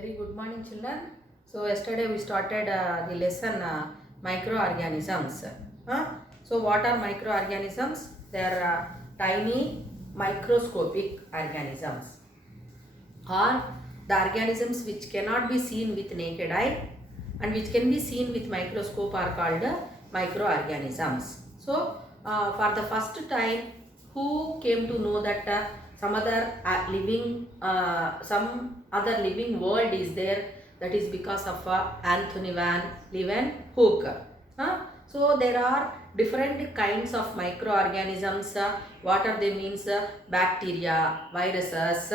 Very good morning, children. So yesterday we started the lesson microorganisms. So what are microorganisms? They are tiny microscopic organisms, or the organisms which cannot be seen with naked eye and which can be seen with microscope are called microorganisms. So for the first time, who came to know that some other living world is there? That is because of Anthony van Leeuwenhoek. So there are different kinds of microorganisms. What are they means? Bacteria, viruses,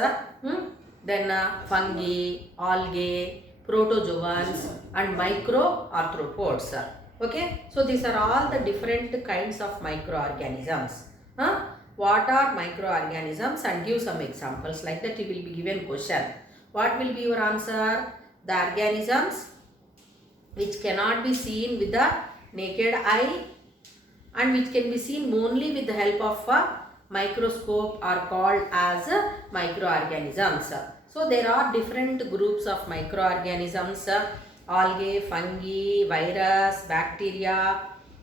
then fungi, algae, protozoans and microarthropods. Okay, so these are all the different kinds of microorganisms. What are microorganisms? And give some examples. Like that you will be given question. What will be your answer? The organisms which cannot be seen with the naked eye and which can be seen only with the help of a microscope are called as microorganisms. So there are different groups of microorganisms: algae, fungi, virus, bacteria,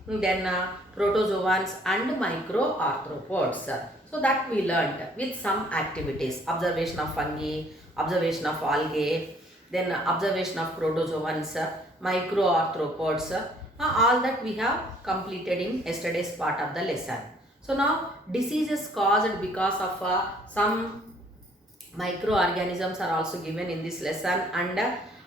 then protozoans and microarthropods. So that we learnt with some activities: observation of fungi, observation of algae, then observation of protozoans, microarthropods. All that we have completed in yesterday's part of the lesson. So now diseases caused because of some microorganisms are also given in this lesson. And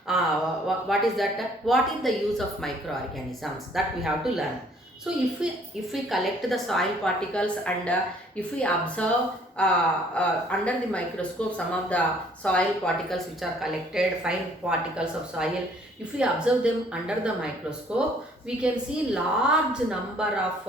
what is that? What is the use of microorganisms? That we have to learn. So if we collect the soil particles and if we observe under the microscope some of the soil particles which are collected, fine particles of soil, if we observe them under the microscope, we can see large number of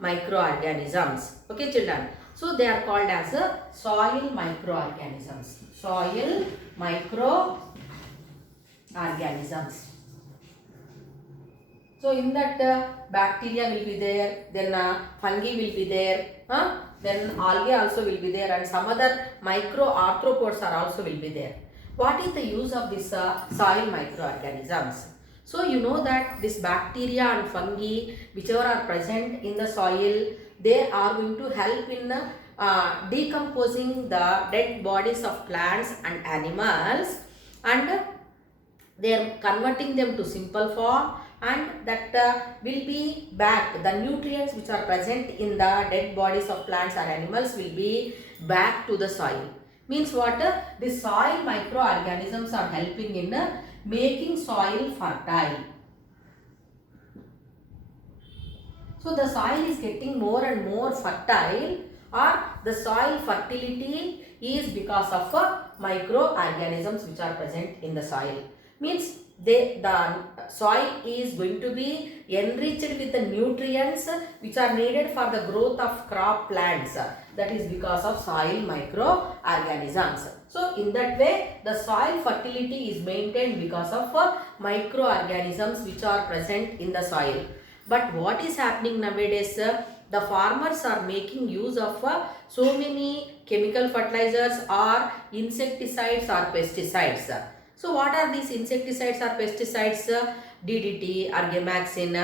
microorganisms. Okay, children. So they are called as soil microorganisms. Soil microorganisms. So in that bacteria will be there, then fungi will be there, then algae also will be there, and some other microarthropods are also will be there. What is the use of this soil microorganisms? So you know that this bacteria and fungi whichever are present in the soil, they are going to help in decomposing the dead bodies of plants and animals, and they are converting them to simple form, and that will be back. The nutrients which are present in the dead bodies of plants or animals will be back to the soil. Means what? The soil microorganisms are helping in making soil fertile. So the soil is getting more and more fertile, or the soil fertility is because of microorganisms which are present in the soil. Means the soil is going to be enriched with the nutrients which are needed for the growth of crop plants. That is because of soil microorganisms. So in that way the soil fertility is maintained because of microorganisms which are present in the soil. But what is happening nowadays? The farmers are making use of so many chemical fertilizers or insecticides or pesticides. So what are these insecticides or pesticides? DDT, argamacin,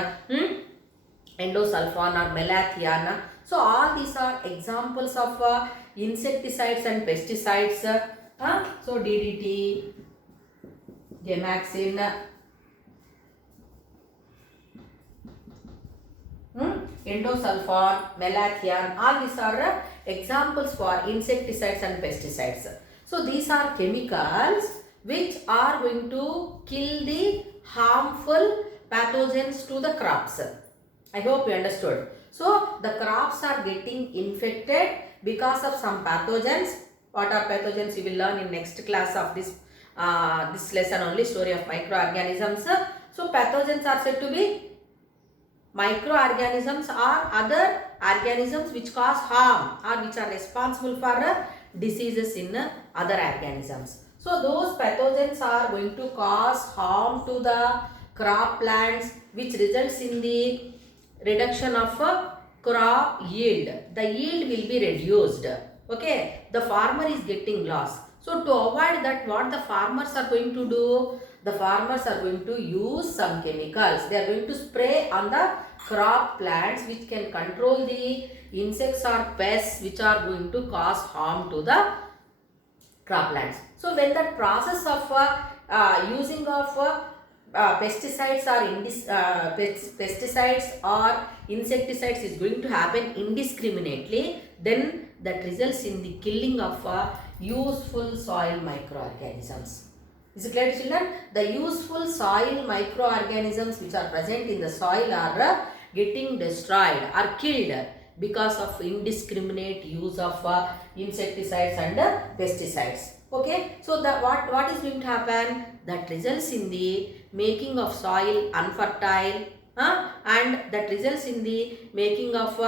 endosulfan or malathion. So all these are examples of insecticides and pesticides. So DDT, gamacin, endosulfan, malathion, all these are examples for insecticides and pesticides. So these are chemicals which are going to kill the harmful pathogens to the crops. I hope you understood. So the crops are getting infected because of some pathogens. What are pathogens? You will learn in next class of this lesson only, story of microorganisms. So pathogens are said to be microorganisms or other organisms which cause harm or which are responsible for diseases in other organisms. So those pathogens are going to cause harm to the crop plants, which results in the reduction of crop yield. The yield will be reduced. Okay, the farmer is getting loss. So to avoid that, what the farmers are going to do? The farmers are going to use some chemicals. They are going to spray on the crop plants which can control the insects or pests which are going to cause harm to the croplands. So when the process of using of pesticides or pesticides or insecticides is going to happen indiscriminately, then that results in the killing of useful soil microorganisms. Is it clear, children? The useful soil microorganisms which are present in the soil are getting destroyed or killed because of indiscriminate use of insecticides and pesticides. Okay, so what is going to happen? That results in the making of soil unfertile, and that results in the making of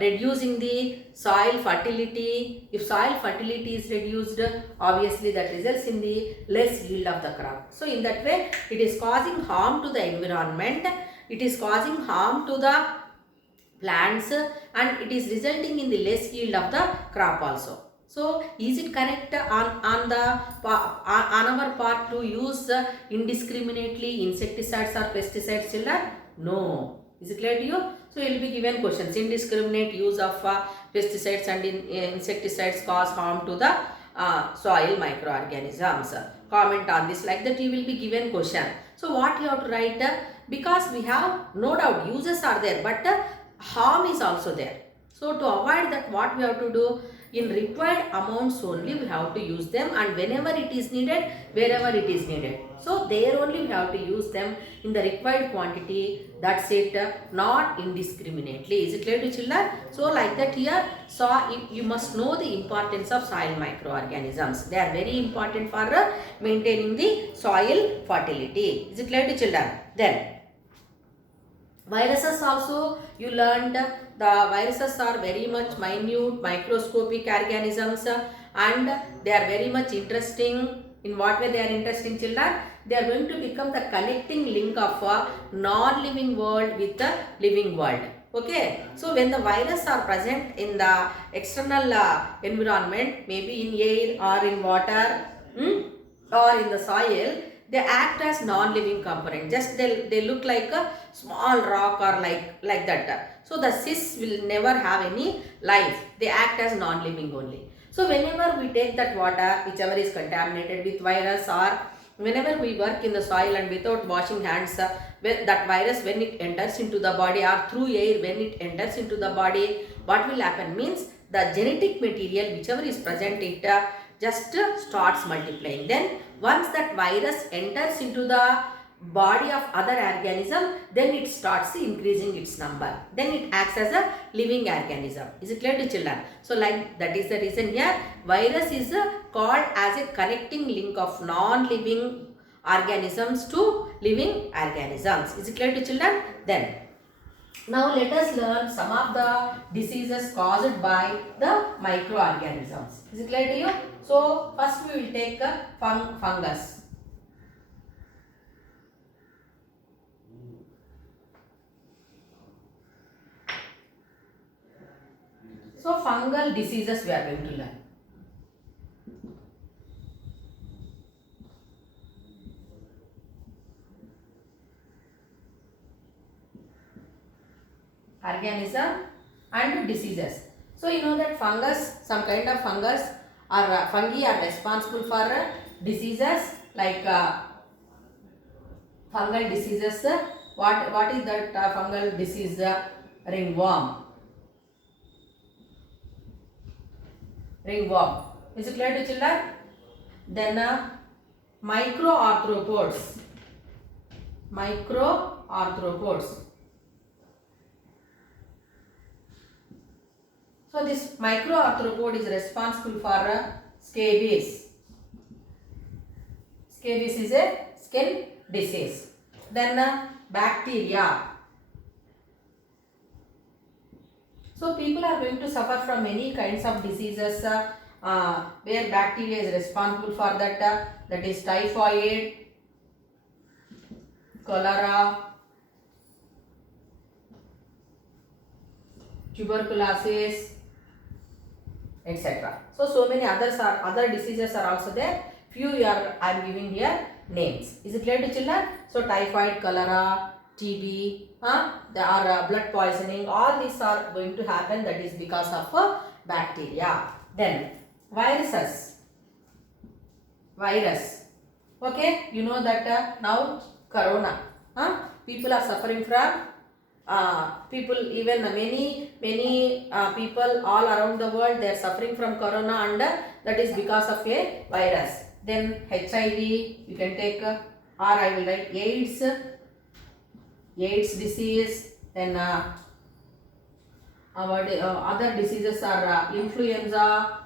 reducing the soil fertility. If soil fertility is reduced, obviously that results in the less yield of the crop. So in that way, it is causing harm to the environment, it is causing harm to the plants, and it is resulting in the less yield of the crop also. So is it correct on our part to use indiscriminately insecticides or pesticides, children? No. Is it clear to you? So you will be given questions. Indiscriminate use of pesticides and insecticides cause harm to the soil microorganisms. Comment on this, like that you will be given question. So what you have to write? Because we have no doubt uses are there, but harm is also there. So to avoid that, what we have to do? In required amounts only we have to use them, and whenever it is needed, wherever it is needed. So there only we have to use them in the required quantity. That's it, not indiscriminately. Is it clear to children? So like that here, so you must know the importance of soil microorganisms. They are very important for maintaining the soil fertility. Is it clear to children? Then viruses also you learned. The viruses are very much minute microscopic organisms, and they are very much interesting. In what way they are interesting, children? They are going to become the connecting link of a non-living world with the living world. Okay, so when the virus are present in the external environment, maybe in air or in water, or in the soil, they act as non-living component. Just they look like a small rock or like that. So the cysts will never have any life. They act as non-living only. So whenever we take that water, whichever is contaminated with virus, or whenever we work in the soil and without washing hands, when that virus, when it enters into the body, or through air when it enters into the body, what will happen means the genetic material whichever is present, it just starts multiplying. Then once that virus enters into the body of other organism, then it starts increasing its number. Then it acts as a living organism. Is it clear to children? So like that is the reason here virus is called as a connecting link of non-living organisms to living organisms. Is it clear to children? Then now let us learn some of the diseases caused by the microorganisms. Is it clear to you? So first we will take fungus. So fungal diseases we are going to learn. Organism and diseases. So you know that fungus, some kind of fungus or fungi are responsible for diseases like fungal diseases. What is that fungal disease? Ringworm. Ringworm. Is it clear to children? Then microarthropods. Microarthropods. So this microarthropod is responsible for scabies. Scabies is a skin disease. Then bacteria. So people are going to suffer from many kinds of diseases where bacteria is responsible for that. That is typhoid, cholera, tuberculosis, etc. So many other diseases are also there. Few I am giving here names. Is it clear to children? So typhoid, cholera, TB, there are blood poisoning. All these are going to happen. That is because of bacteria. Then viruses. Virus. Okay, you know that now corona. People are suffering from. People, even many people all around the world, they are suffering from corona, and that is because of a virus. Then HIV, you can take or I will write AIDS disease. Then other diseases are influenza.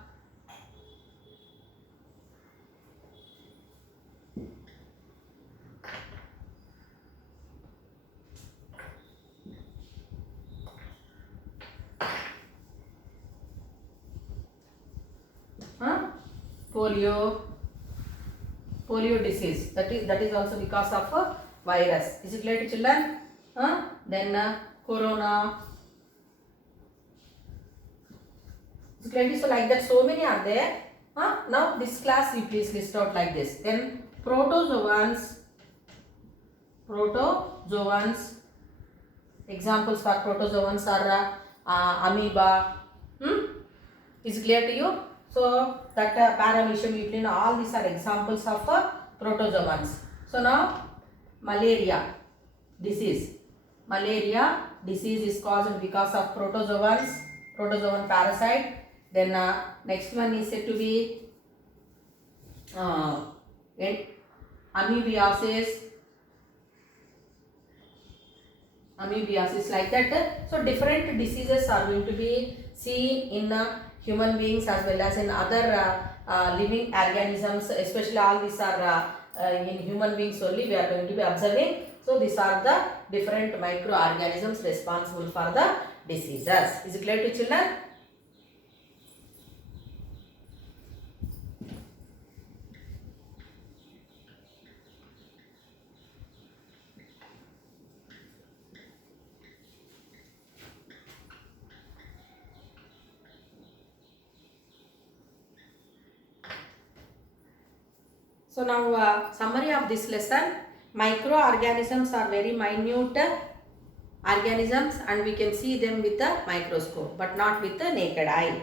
Polio disease, that is also because of a virus. Is it clear to children? Then corona. Is it clear? So like that, so many are there. Now this class you please list out like this. Then protozoans. Examples for protozoans are amoeba. Is it clear to you? So that paramecium, euglena, all these are examples of protozoans. So now malaria disease. Malaria disease is caused because of protozoan parasite. Then next one is said to be amoebiasis, like that. So different diseases are going to be seen in human beings as well as in other living organisms. Especially all these are in human beings only we are going to be observing. So these are the different microorganisms responsible for the diseases. Is it clear to children? So now summary of this lesson. Microorganisms are very minute organisms and we can see them with a microscope but not with the naked eye.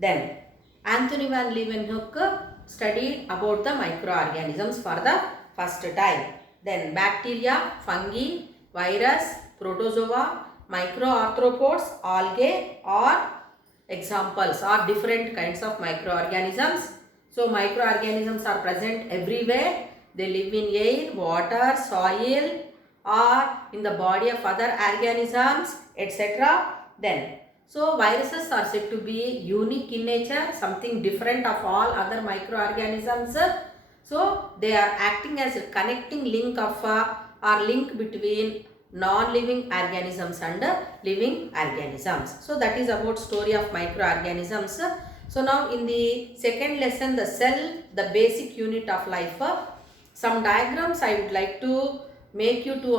Then Anthony van Leeuwenhoek studied about the microorganisms for the first time. Then bacteria, fungi, virus, protozoa, microarthropods, algae are examples or different kinds of microorganisms. So microorganisms are present everywhere. They live in air, water, soil or in the body of other organisms, etc. Then so viruses are said to be unique in nature, something different of all other microorganisms. So they are acting as a connecting link of or link between non-living organisms and living organisms. So that is about story of microorganisms. So now in the second lesson, the cell, the basic unit of life. Some diagrams I would like to make you to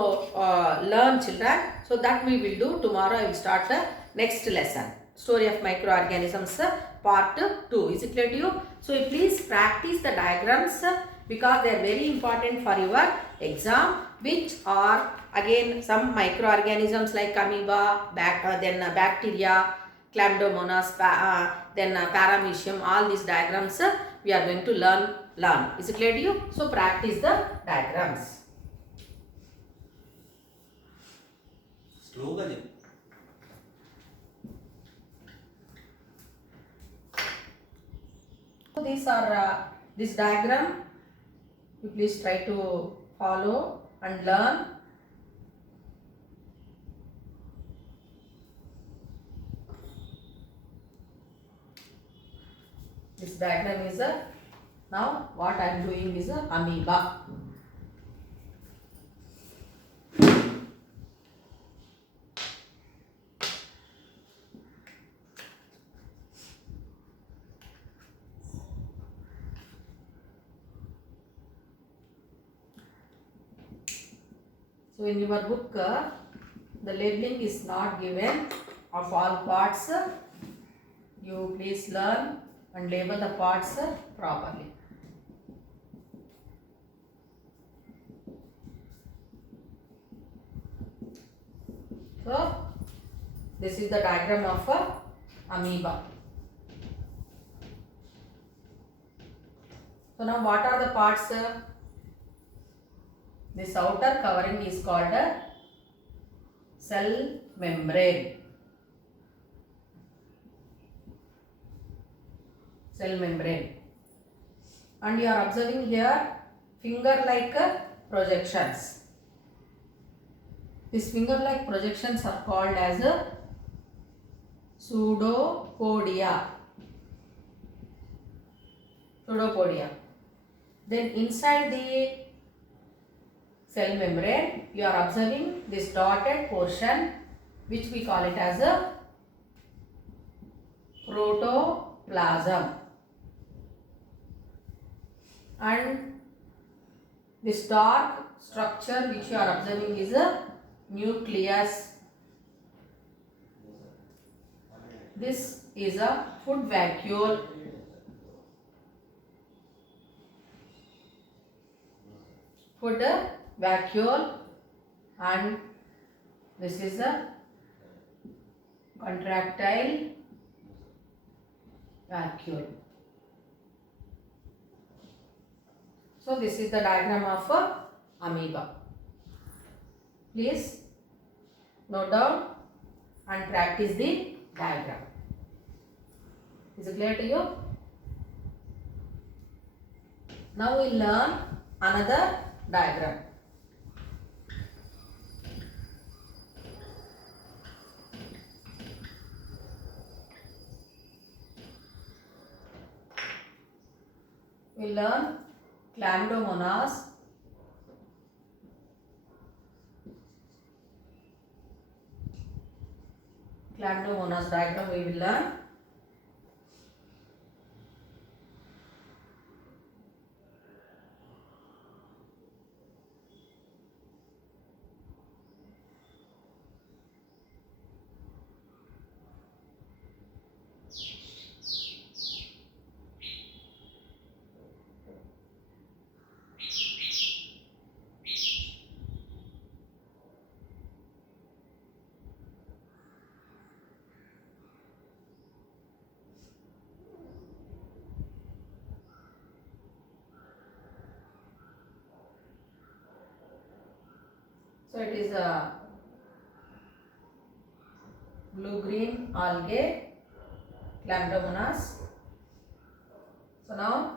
learn, children. So that we will do tomorrow. I will start the next lesson. Story of microorganisms part 2. Is it clear to you? So please practice the diagrams because they are very important for your exam, which are again some microorganisms like amoeba, then bacteria, Chlamydomonas, then paramecium, all these diagrams we are going to learn. Is it clear to you? So practice the diagrams. Slow. So these are this diagram. You please try to follow and learn. This diagram is now what I am doing is amoeba. So in your book, the labeling is not given of all parts. you please learn and label the parts properly. So this is the diagram of amoeba. So now what are the parts? This outer covering is called a cell membrane. Cell membrane. And you are observing here finger-like projections. These finger-like projections are called as pseudopodia. Pseudopodia. Then inside the cell membrane, you are observing this dotted portion, which we call it as a protoplasm. And this dark structure which you are observing is a nucleus. This is a food vacuole. Food vacuole, and this is a contractile vacuole. So this is the diagram of amoeba. Please note down and practice the diagram. Is it clear to you? Now we learn another diagram. We learn chlamydomonas. Chlamydomonas diagram we will learn. So it is a blue-green algae, chlamydomonas. So now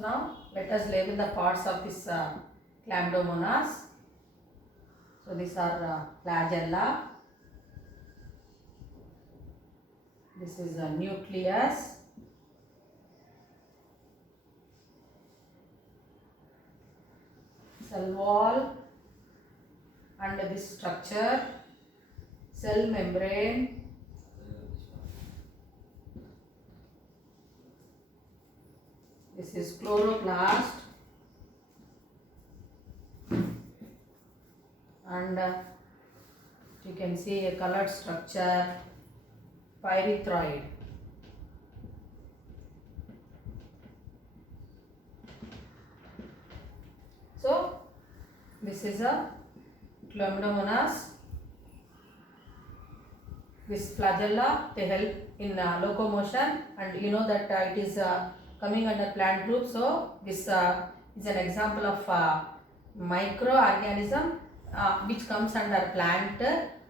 now let us label the parts of this chlamydomonas. So these are flagella. This is a nucleus. Cell wall, and this structure, cell membrane. This is chloroplast, and you can see a colored structure, pyrethroid. So this is a chlamydomonas. This flagella, they help in locomotion, and you know that it is coming under plant group. So this is an example of microorganism which comes under plant.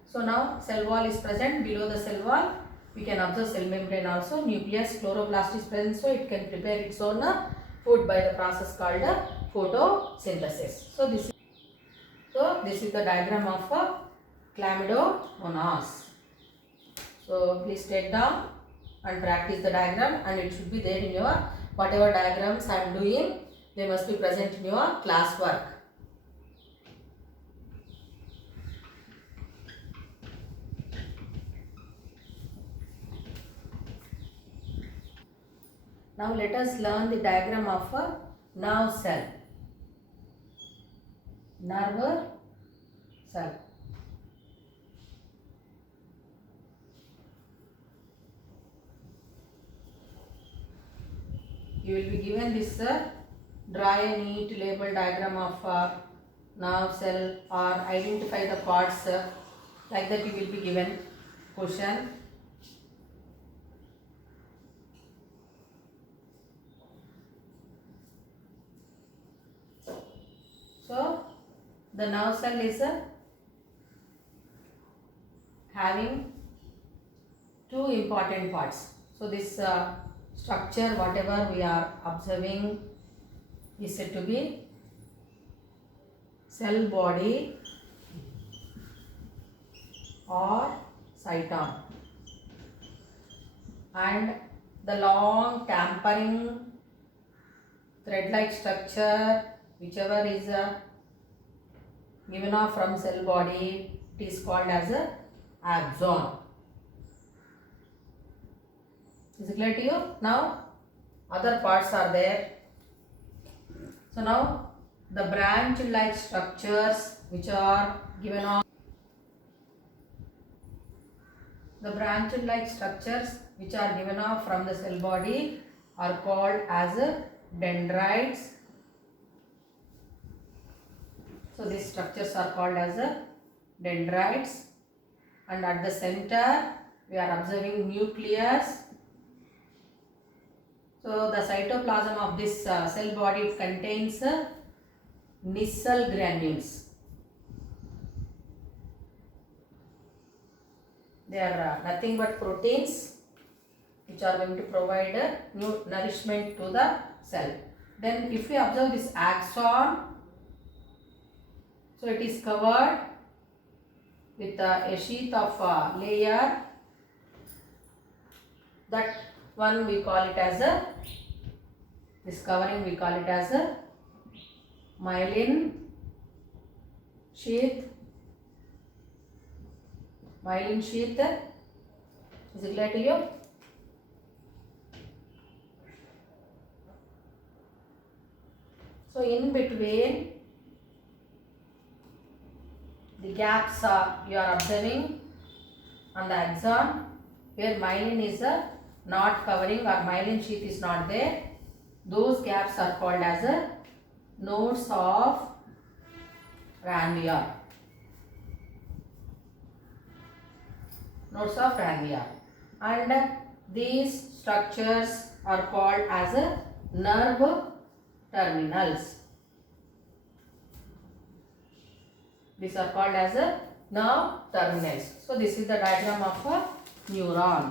So now cell wall is present. Below the cell wall we can observe cell membrane also. Nucleus, chloroplast is present, so it can prepare its own food by the process called photosynthesis. So this is the diagram of chlamydomonas. So please take down and practice the diagram, and it should be there in your whatever diagrams I am doing, they must be present in your classwork. Now let us learn the diagram of a nerve cell. Nerve cell. You will be given this draw a neat label diagram of nerve cell or identify the parts, like that you will be given question. So the nerve cell is having two important parts. So this structure whatever we are observing is said to be cell body or cyton, and the long tampering thread like structure whichever is given off from cell body, it is called as a axon. Is it clear to you? Now other parts are there. So now the branch like structures which are given off, the branch like structures which are given off from the cell body are called as dendrites. So these structures are called as dendrites, and at the center we are observing nucleus. So the cytoplasm of this cell body contains Nissl granules. They are nothing but proteins which are going to provide new nourishment to the cell. Then if we observe this axon, so it is covered with a sheath of layer. That one we call it as this covering we call it as a myelin sheath. Myelin sheath. Is it clear to you? So in between the gaps you are observing on the axon where myelin is not covering or myelin sheath is not there, those gaps are called as nodes of Ranvier. Nodes of Ranvier, and these structures are called as nerve terminals. These are called as nerve terminals. So this is the diagram of a neuron.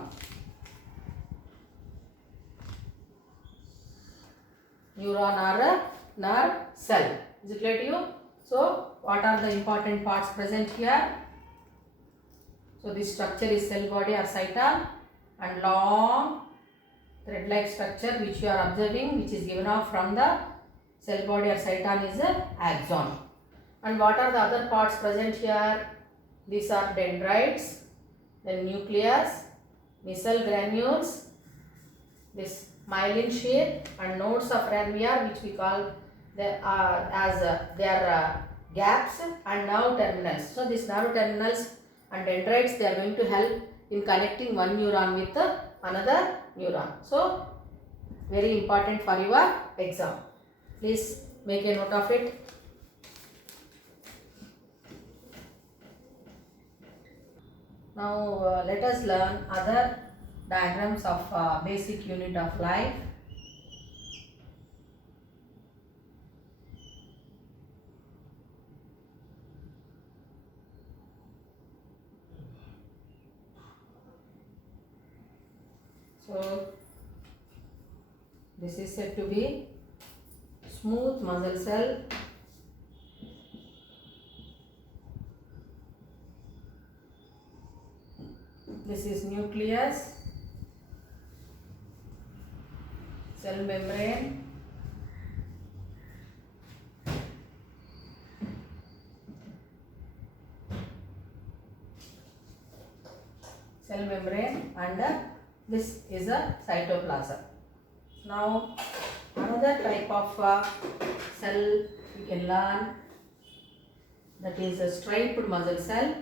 Neuron are a nerve cell. Is it clear to you? So what are the important parts present here? So this structure is cell body or cyton, and long thread like structure which you are observing, which is given off from the cell body or cyton, is a axon. And what are the other parts present here? These are dendrites, then nucleus, Nissl granules, this myelin sheath, and nodes of Ranvier, which we call they are gaps, and nerve terminals. So these nerve terminals and dendrites, they are going to help in connecting one neuron with another neuron. So very important for your exam. Please make a note of it. Now let us learn other diagrams of basic unit of life. So this is said to be smooth muscle cell. This is nucleus, cell membrane, and this is a cytoplasm. Now another type of cell we can learn, that is a striped muscle cell.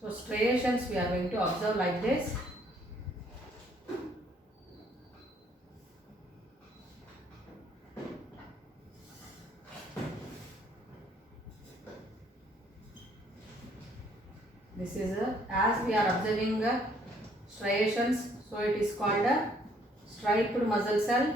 So striations we are going to observe like this. This is as we are observing striations, so it is called a striped muscle cell.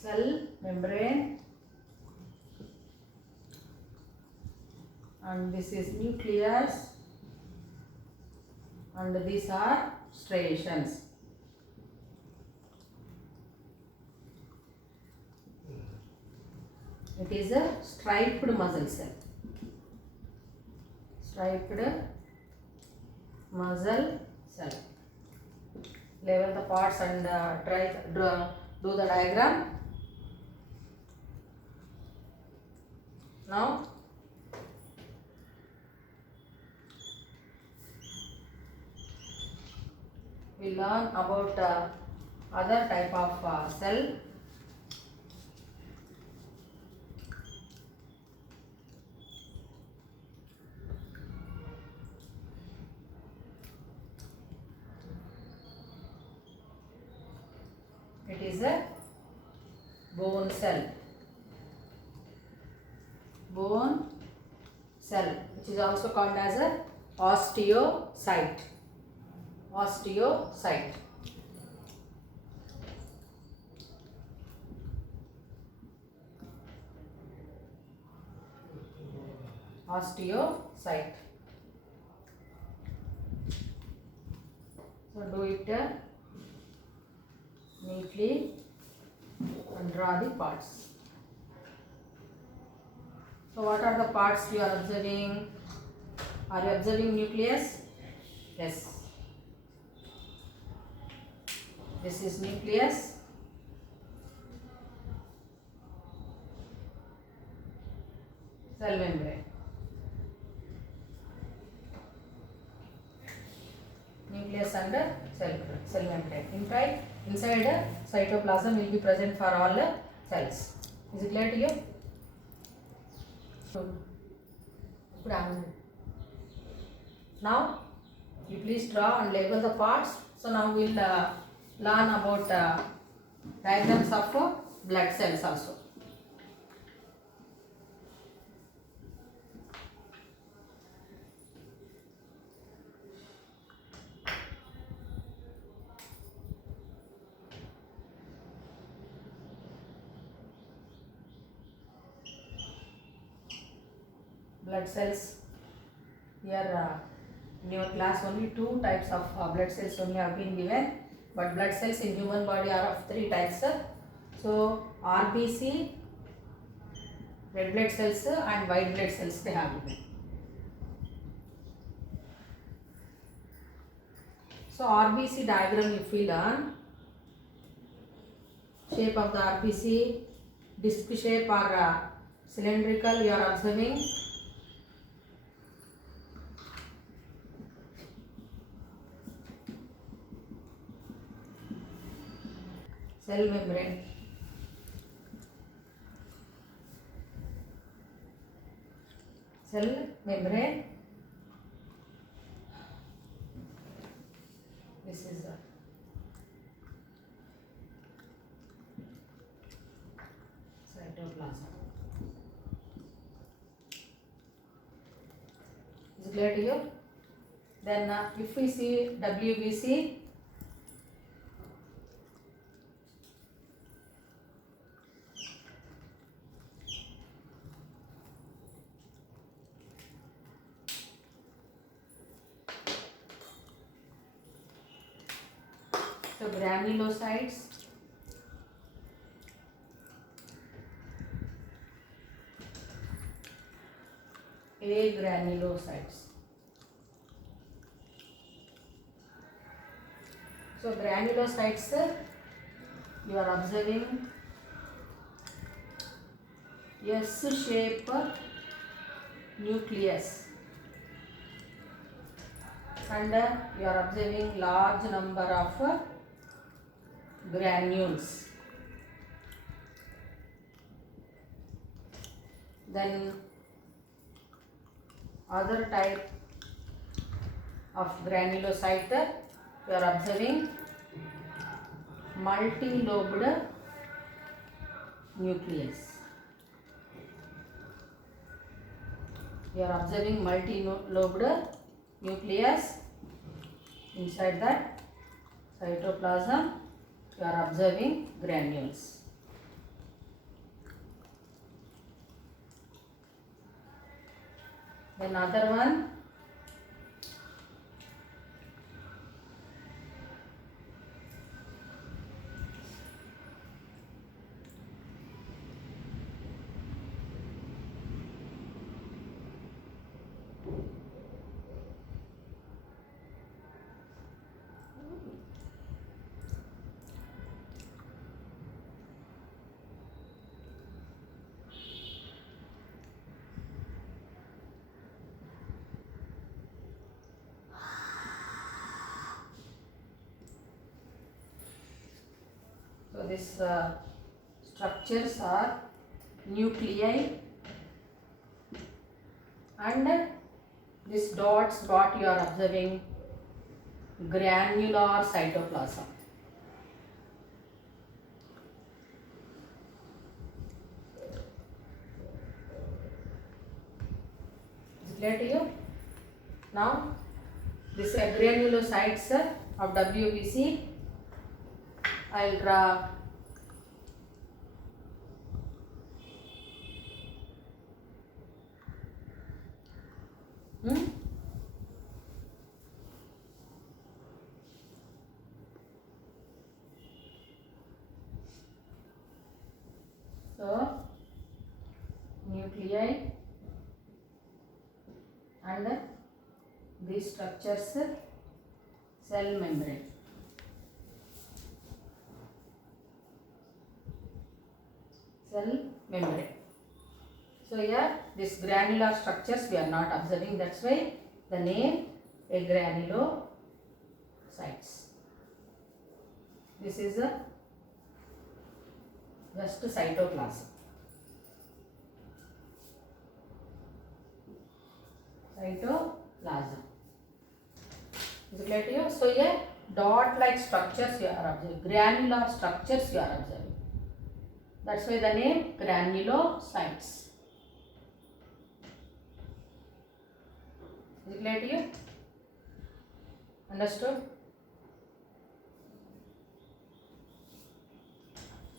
Cell membrane, and this is nucleus, and these are striations. It is a striped muscle cell. Striped muscle cell. Label the parts and do the diagram. Now we learn about other type of cell. It is a bone cell. Bone cell, which is also called as a osteocyte. Osteocyte. Osteocyte. So do it neatly and draw the parts. So what are the parts you are observing? Are you observing nucleus? Yes. This is nucleus. Cell membrane. Nucleus and cell membrane. Inside cytoplasm will be present for all cells. Is it clear to you? Now you please draw and label the parts. So now we will learn about diagrams of blood cells also. Blood cells. Here in your class only 2 types of blood cells only have been given, but blood cells in human body are of 3 types. So RBC, red blood cells and white blood cells they have given. So RBC diagram if we learn, shape of the RBC, disc shape or cylindrical you are observing. Cell membrane. Cell membrane. This is clear to you? Then if we see WBC, so granulocytes, agranulocytes. So granulocytes, you are observing S-shape nucleus, and you are observing large number of granules. Then other type of granulocyte, you are observing multi-lobed nucleus. You are observing multi-lobed nucleus. Inside that cytoplasm, you are observing granules. Then other one, so these structures are nuclei, and these dots what you are observing granular cytoplasm. Is it clear to you? Now this granulocytes of WBC, I will draw so nuclei and these structures cell membrane. Cell membrane. So here this granular structures we are not observing, that's why the name agranulocytes. This is a just cytoplasm. Cytoplasm. Is it clear to you? So here dot like structures you are observing, granular structures you are observing. That's why the name granulocytes. Is it clear to you? Understood?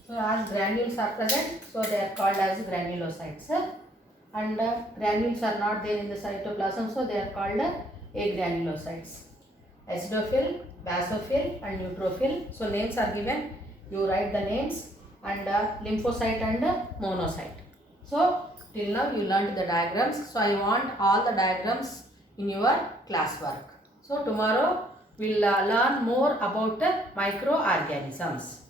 So as granules are present, so they are called as granulocytes. And granules are not there in the cytoplasm, so they are called agranulocytes. Acidophil, basophil and neutrophil. So names are given. You write the names, and lymphocyte and monocyte. So till now you learned the diagrams. So I want all the diagrams in your classwork. So tomorrow we will learn more about microorganisms.